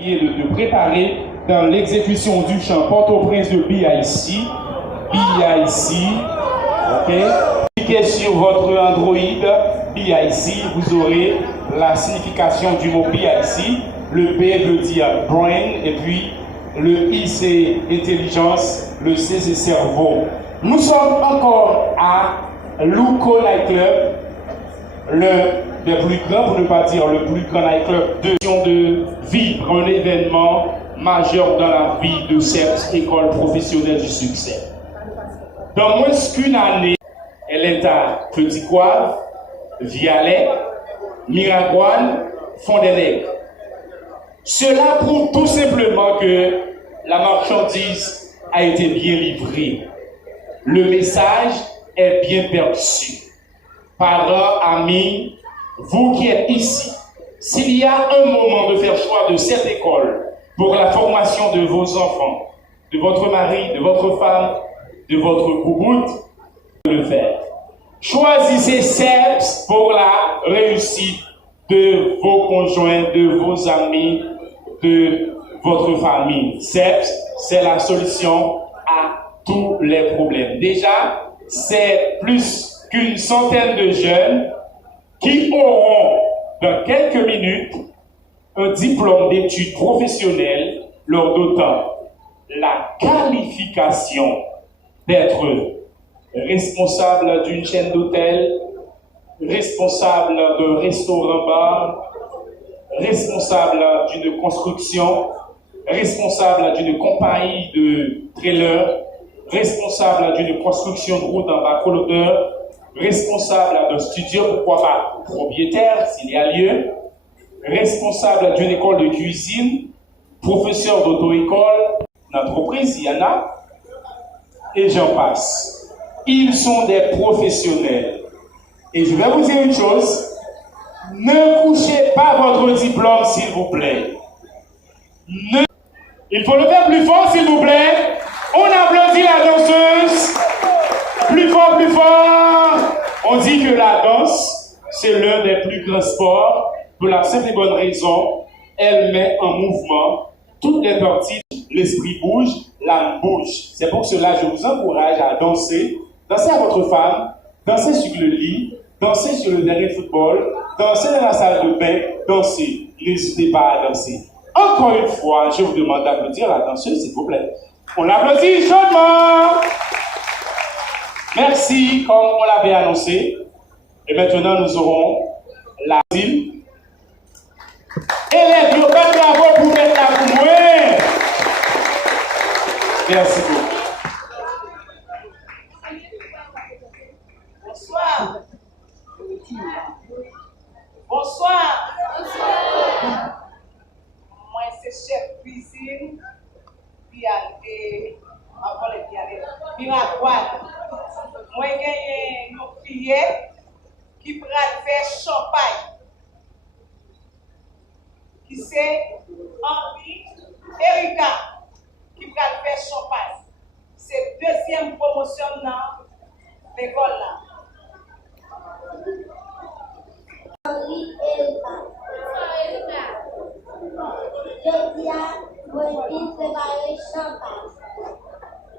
de préparer dans l'exécution du chant Port-au-Prince de BIC. Ok? Cliquez sur votre Android BIC, vous aurez la signification du mot BIC. Le B veut dire brain, et puis le I c'est intelligence, le C c'est cerveau. Nous sommes encore à Luco Night Club, le plus grand, pour ne pas dire le plus grand night club de vivre un événement majeur dans la vie de cette école professionnelle du succès. Dans moins qu'une année, elle est à Petit Coivre, Vialet, Miragouane, Fond-des-Nègres. Cela prouve tout simplement que la marchandise a été bien livrée. Le message est bien perçu. Parents, amis, vous qui êtes ici, s'il y a un moment de faire choix de cette école pour la formation de vos enfants, de votre mari, de votre femme, de votre bouboute, de le faire. Choisissez CEPS pour la réussite de vos conjoints, de vos amis, de votre famille. CEPS, c'est la solution à tous les problèmes. Déjà, c'est plus qu'une centaine de jeunes qui auront dans quelques minutes un diplôme d'études professionnelles leur dotant la qualification d'être responsable d'une chaîne d'hôtels, responsable d'un restaurant-bar, responsable d'une construction, responsable d'une compagnie de trailers, responsable d'une construction de route en bas-coloteur, responsable d'un studio, pourquoi pas propriétaire s'il y a lieu, responsable d'une école de cuisine, professeur d'auto-école, d'entreprise, il y en a, et j'en passe. Ils sont des professionnels. Et je vais vous dire une chose, ne couchez pas votre diplôme, s'il vous plaît. Il faut le faire plus fort, s'il vous plaît. On applaudit la danseuse. Plus fort, plus fort. On dit que la danse, c'est l'un des plus grands sports. Pour la simple et bonne raison, elle met en mouvement toutes les parties. L'esprit bouge, l'âme bouge. C'est pour cela que je vous encourage à danser. Dansez à votre femme, dansez sur le lit, dansez sur le dernier football, dansez dans la salle de bain, dansez. N'hésitez pas à danser. Encore une fois, je vous demande d'applaudir la danseuse, s'il vous plaît. On l'applaudit chaudement. Merci, comme on l'avait annoncé. Et maintenant, nous aurons la ville. Et les plus belles bravo pour mettre la pour moi. Merci beaucoup. Bonsoir. Bonsoir. Bonsoir. Moi, c'est chef cuisine. Puis, avant les pieds, Miragouane. Moi, j'ai une fille qui prend faire champagne. Qui c'est Henri Erika qui prend faire champagne. C'est deuxième promotion dans l'école là. Henri Erika. Je dis à moi, il préparer champagne.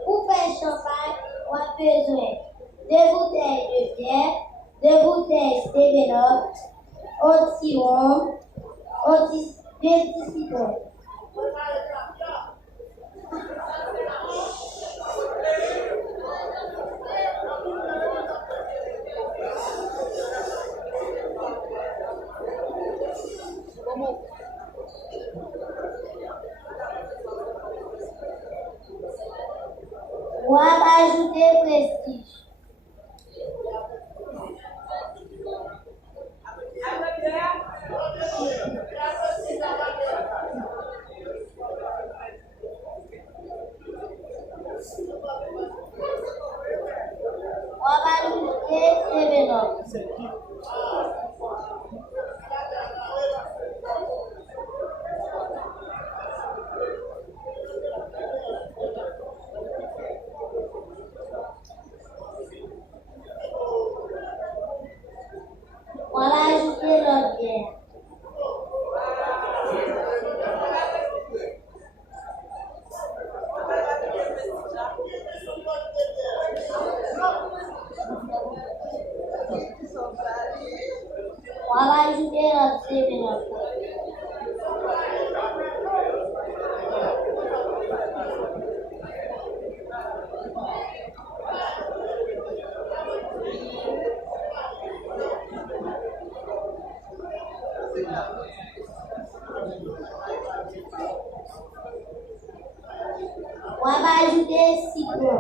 Pour faire champagne, on a besoin de bouteilles de bière, de bouteilles de Up, un sirop, un petit citron. On va ajouter prestige. On va ajouter 7up. va ajouter citron.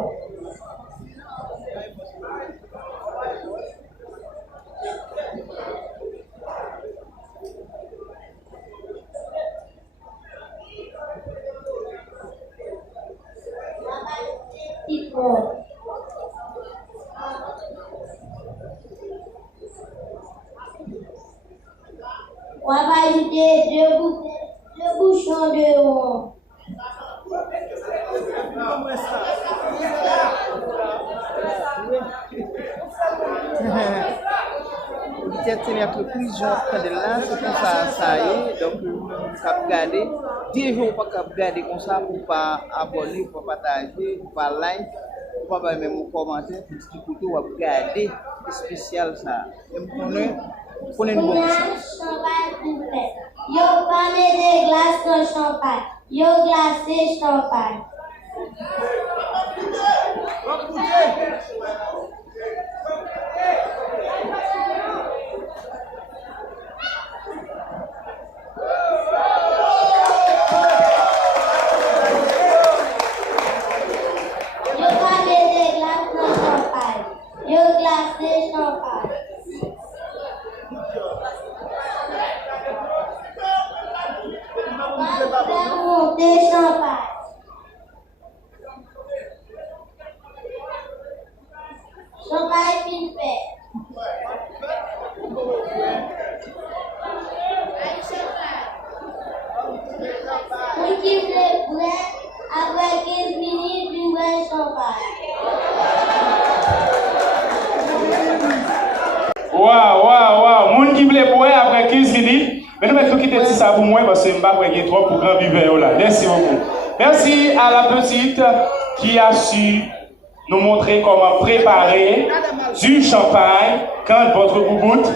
Citron. On va ajouter deux bouchons de rhum. Peut-être qu'il y a plus de gens de là, c'est comme ça y est. Donc, on peut regarder. 10 jours, on peut regarder comme ça pour ne pas abonner, pour ne pas partager, pour ne pas like, pour ne pas même commenter, pour que vous regarder spécial ça. Et vous prenez une bonne chance. Champagne pour faire. Yo pas de glace dans champagne. Yo glacé champagne. Waouh, moun qui voulait boire après 15 minutes. Mais nous mettons quitter ça pour moi parce que je ne vais pas trop pour grand vivre là. Merci beaucoup. Merci à la petite qui a su nous montrer comment préparer du champagne quand votre bouboute,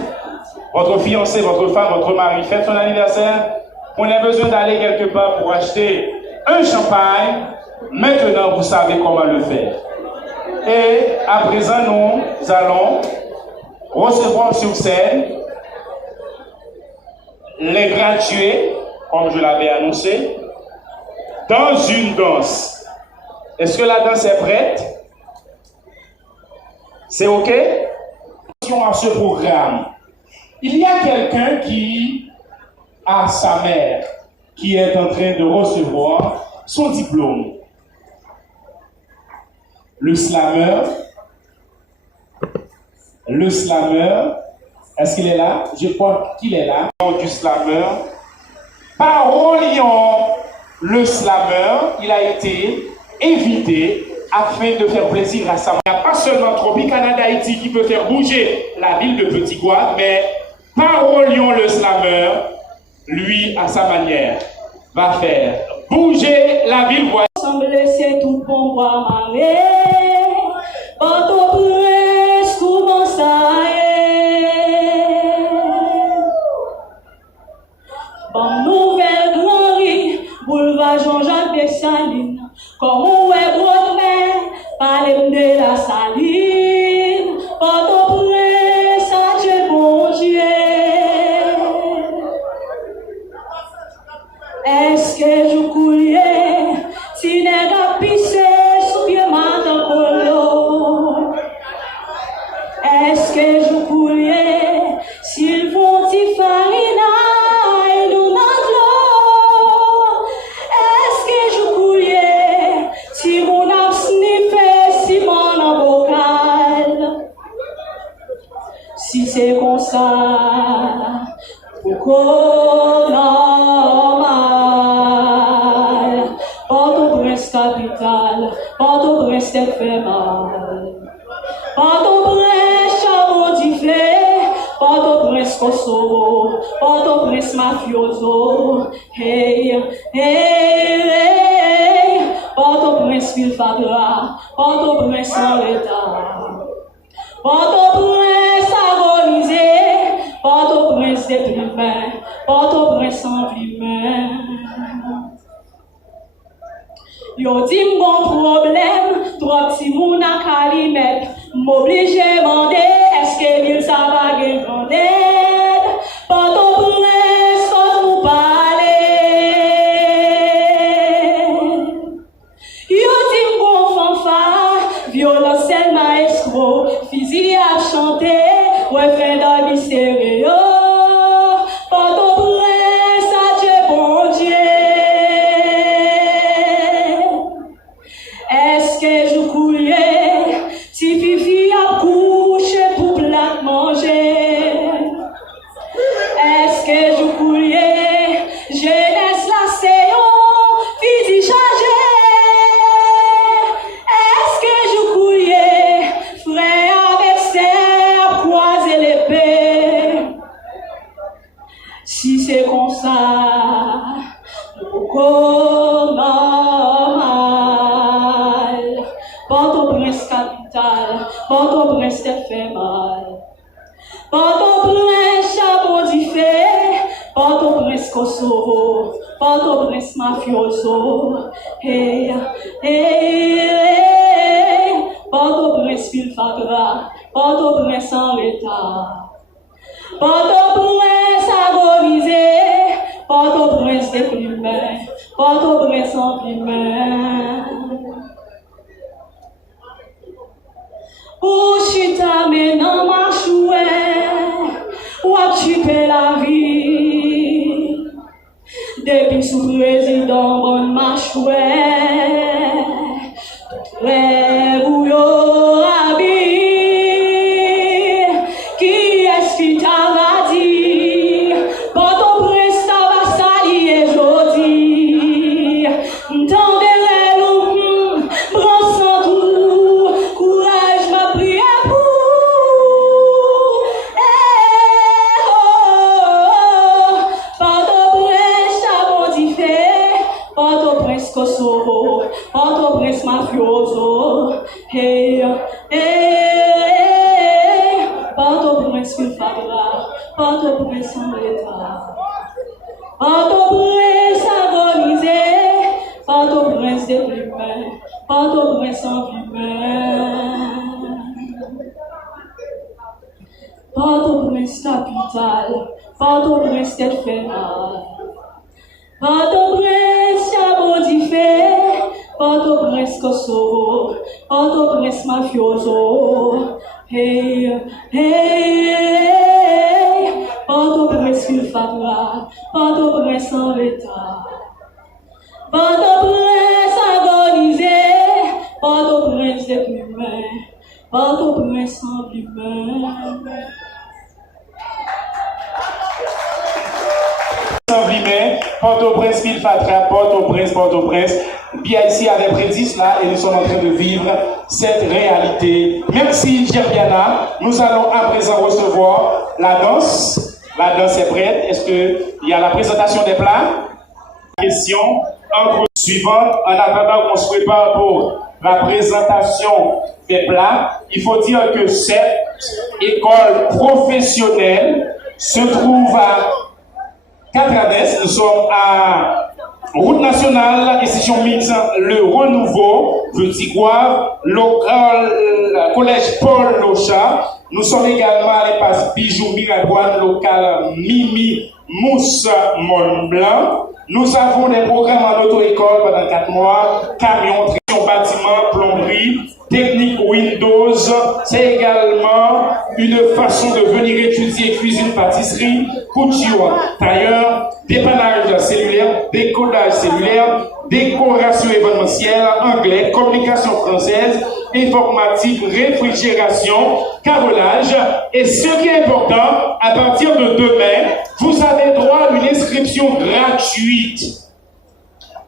votre fiancé, votre femme, votre mari fête son anniversaire. On a besoin d'aller quelque part pour acheter un champagne. Maintenant, vous savez comment le faire. Et à présent, nous allons recevoir sur scène les gradués, comme je l'avais annoncé, dans une danse. Est-ce que la danse est prête? C'est OK? À ce programme, il y a quelqu'un qui a sa mère qui est en train de recevoir son diplôme. Le slammer, est-ce qu'il est là? Je crois qu'il est là. Du slammer. Parolions le slammer, il a été invité afin de faire plaisir à sa mère. Il n'y a pas seulement Tropicana d'Haïti qui peut faire bouger la ville de Petit Gouade, mais Parolions le slammer, lui, à sa manière, va faire bouger la ville voisine. Ensemble, c'est tout pour moi, marrer. Bateau presque, comment ça est? Bonne nouvelle, grand riz, boulevard Jean-Jacques Dessalines. Comme on est gros, parlez de la saline. Bateau presque, ça Dieu, bon Dieu. Est-ce que je couillais si n'est pas pissé sous pied matin polo? Est-ce que je couillais s'ils vont t'y farina et nous n'entendons? Est-ce que je couillais si mon âme sniffait si mon avocat? Si c'est comme ça, pourquoi normal? Port-au-Prince capitale, Port-au-Prince te fait mal. Port-au-Prince Chamontiflé, Port-au-Prince Kosovo, Port-au-Prince mafioso. Hey, hey, hey, Port-au-Prince Vilfadra, Port-au-Prince en l'état. Port-au-Prince agonisé, Port-au-Prince déprimé, Port-au-Prince en vivant. Yo di m'gon problème, trop si moun a kalimet, m'oblige demander, est-ce que l'île ça va gagner? Port-au-Prince, quand nous parler. Yo chanter, refrain dans le stéréo. Port-au-Prince, adieu bon Dieu. Est-ce que je courais, si Fifi a couché pour plat manger? Est-ce que je courais, jeunesse la séance, physique chargé? Est-ce que je courais, frère avec serre, croiser l'épée? Si c'est comme ça, pourquoi mal? Port-au-Prince capitale, Port-au-Prince te fait mal. Port-au-Prince Chabodifé, Port-au-Prince Kosovo, Port-au-Prince mafioso. Hey, hey, hey. Port-au-Prince Pilfatra, Port-au-Prince en l'état. Port-au-Prince agonisé, Port-au-Prince déprimé, Port-au-Prince en primé. Ou chita maintenant ma chouette, ou a tué la vie. Depuis sous président bon ma chouette, rêve ou yo habit. Qui est-ce qui t'a dit? Port-au-Prince t'a va salier jodi. M'tendez l'eau, brossant tout, courage m'a prié pour. Eh oh, Port-au-Prince Chabodifé, Port-au-Prince Kosovo, Port-au-Prince mafioso. Hey, hey, Port-au-Prince Pilfatra, Port-au-Prince en l'état. Port-au-Prince agonisé, Port-au-Prince déprimé, Port-au-Prince en primé. Port-au-Prince capitale, Port-au-Prince tête fait mal. Port-au-Prince Chabodifé, Port-au-Prince Kosovo, Port-au-Prince mafioso. Hey, hey, Port-au-Prince Pilfatra, Port-au-Prince en l'état. Port-au-Prince agonisé, Port-au-Prince déprimé, Port-au-Prince en primé. Port-au-Prince, Pilfatra, Port-au-Prince, Port-au-Prince. BIC avait prédit cela et nous sommes en train de vivre cette réalité. Merci Gerbiana. Nous allons à présent recevoir la danse. La danse est prête. Est-ce qu'il y a la présentation des plats? Question suivante. En attendant qu'on se prépare pour la présentation des plats, il faut dire que cette école professionnelle se trouve à Catradès. Nous sommes à Route nationale, institution mixte, le Renouveau, Petit Goave, local, collège Paul Locha. Nous sommes également à l'espace Bijou Miradoine, local Mimi Mousse Mont Blanc. Nous avons des programmes en auto-école pendant 4 mois, camion, bâtiment, plomberie, technique Windows. C'est également une façon de venir étudier cuisine, pâtisserie, couture, tailleur, dépannage cellulaire, décodage cellulaire, décoration événementielle, anglais, communication française, informatique, réfrigération, carrelage. Et ce qui est important, à partir de demain, vous avez droit à une inscription gratuite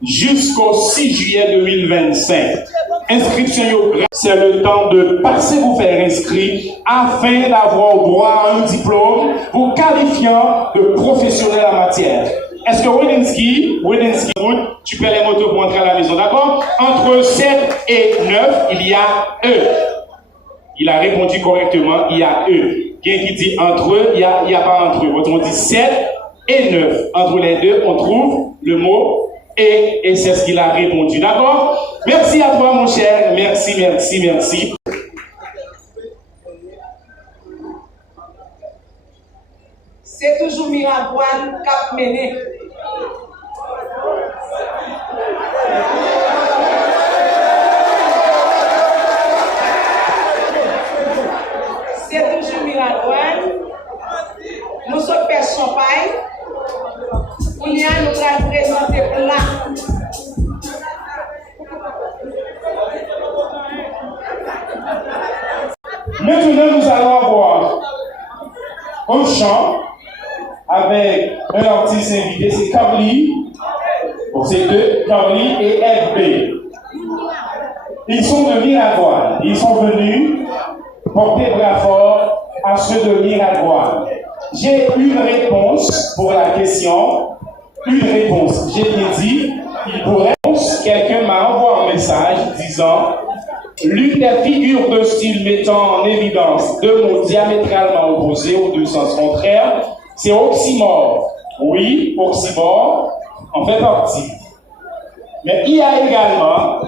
jusqu'au 6 juillet 2025. Inscription, c'est le temps de passer vous faire inscrire afin d'avoir droit à un diplôme vous qualifiant de professionnel en matière. Est-ce que Wedensky, tu paies les motos pour entrer à la maison, d'accord? Entre 7 et 9, il y a E. Il a répondu correctement, il y a E. Quelqu'un qui dit entre eux, il n'y a pas entre eux. On dit 7 et 9. Entre les deux, on trouve le mot et c'est ce qu'il a répondu. D'accord? Merci à toi, mon cher. Merci, merci, merci. C'est toujours Miraboine Cap Mené. C'est toujours Maintenant, nous allons avoir un chant avec un artiste invité, c'est Carly. Bon, c'est deux, Carly et FB. Ils sont de Miragoâne. Ils sont venus porter bras fort à ceux de Miragoâne. J'ai une réponse pour la question. Une réponse. J'ai bien dit, il pourrait. Quelqu'un m'a envoyé un message disant l'une des figures de style mettant en évidence deux mots diamétralement opposés ou deux sens contraires, c'est oxymore. Oui, oxymore en fait partie. Mais il y a également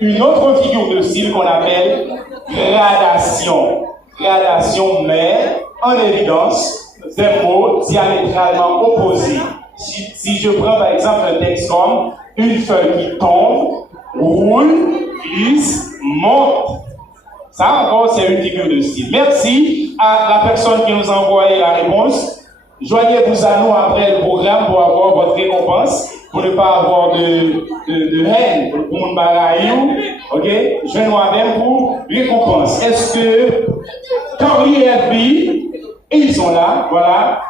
une autre figure de style qu'on appelle gradation. Gradation met en évidence des mots diamétralement opposés. Si je prends par exemple un texte comme une feuille qui tombe, roule, glisse, monte. Ça encore, c'est une figure de style. Merci à la personne qui nous a envoyé la réponse. Joignez-vous à nous après le programme pour avoir votre récompense, pour ne pas avoir de haine pour mon baraillou. Ok? Joignez-nous avec pour récompense. Est-ce que Carly et FB, ils sont là, voilà.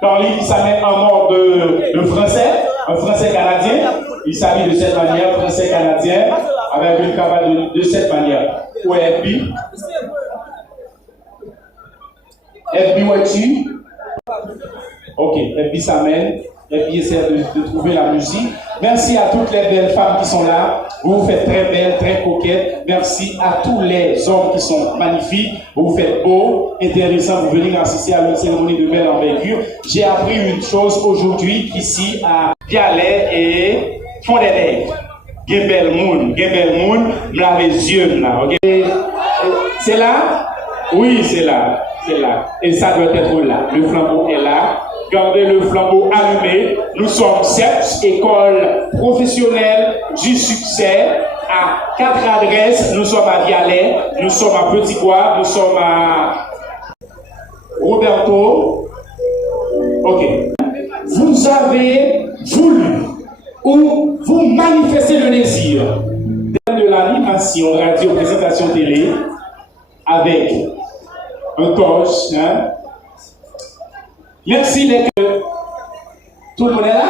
Carly, ça met un mot de français, un français canadien. Il s'habille de cette manière, français canadien, avec une cravate de cette manière. Où est FB? FB, où es-tu? Ok, FB s'amène. FB essaie de trouver la musique. Merci à toutes les belles femmes qui sont là. Vous vous faites très belles, très coquettes. Merci à tous les hommes qui sont magnifiques. Vous vous faites beau, intéressant. Vous venez assister à une cérémonie de belle envergure. J'ai appris une chose aujourd'hui qu'ici à Bialais et Fond des Nègres. Gembel Moun, m'lave les yeux là. Ok? C'est là? Oui, c'est là. C'est là. Et ça doit être là. Le flambeau est là. Gardez le flambeau allumé. Nous sommes CEPS, école professionnelle du succès, à 4 adresses. Nous sommes à Vialet, nous sommes à Petit-Bois, nous sommes à Roberto. Ok. Vous avez voulu ou vous manifestez le désir de l'animation radio présentation télé avec un torche, hein? Merci les gars. Tout le monde est là?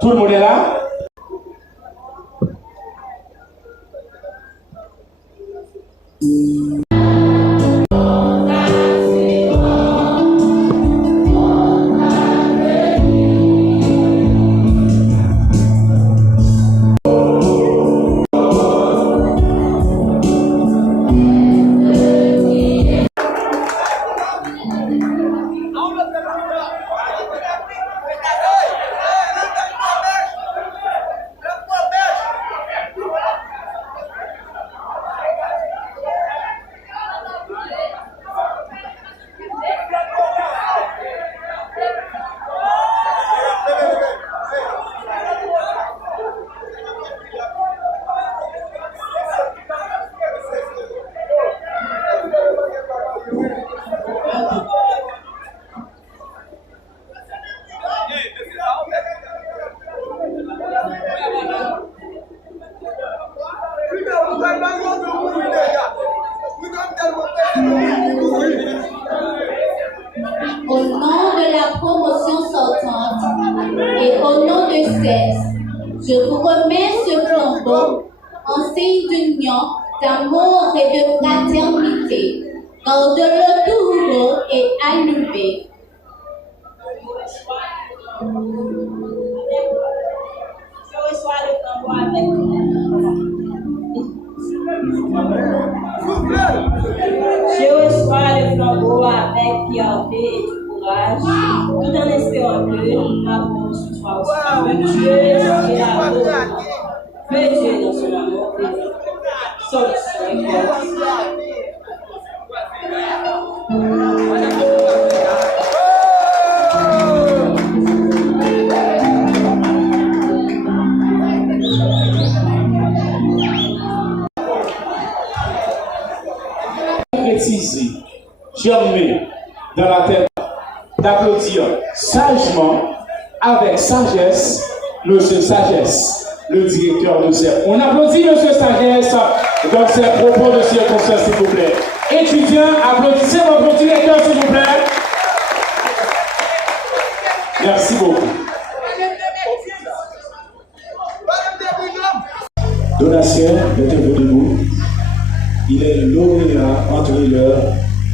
Tout le monde est là? Au nom de la promotion sortante et au nom de CEPS, je vous remets ce flambeau en signe d'union, d'amour et de fraternité. Gardez-le toujours et allumé. Je reçois le flambeau avec Je reçois le flambeau avec fierté et courage, tout en espérant que ma force soit aussi Dieu et l'amour. Fais Dieu dans son amour, solution et force. Préciser, germer dans la tête, d'applaudir sagement, avec sagesse, Monsieur Sagesse, le directeur de CEPS. On applaudit Monsieur Sagesse. Donc c'est propos de circonstance, s'il vous plaît. Étudiants, applaudissez votre directeur, s'il vous plaît. Merci beaucoup. Donatien, mettez-vous debout. Il est le lauréat entraîneur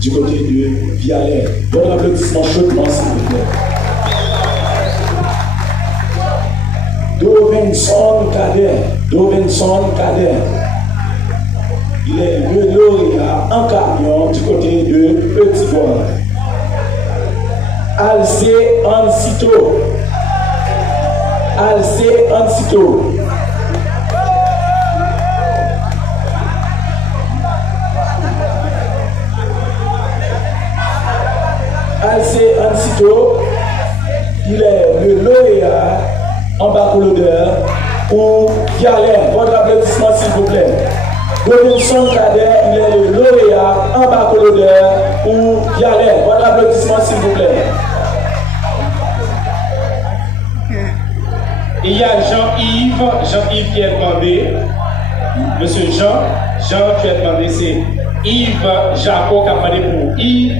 du côté de Vialet. Bon applaudissement chaudement, s'il vous plaît. Dovenson Kader. Il est le lauréat en camion du côté de Petit Bois. Alcé Ancito. Il est le lauréat en baccalauréat pour Vialet. Votre applaudissement, s'il vous plaît. Robinson Kader, il est le lauréat en baccalauréat pour Vialet. Votre applaudissement, s'il vous plaît. Il y a Jean-Yves qui est demandé. Monsieur Jean, tu es demandé, c'est Yves Jacob qui a demandé pour Yves.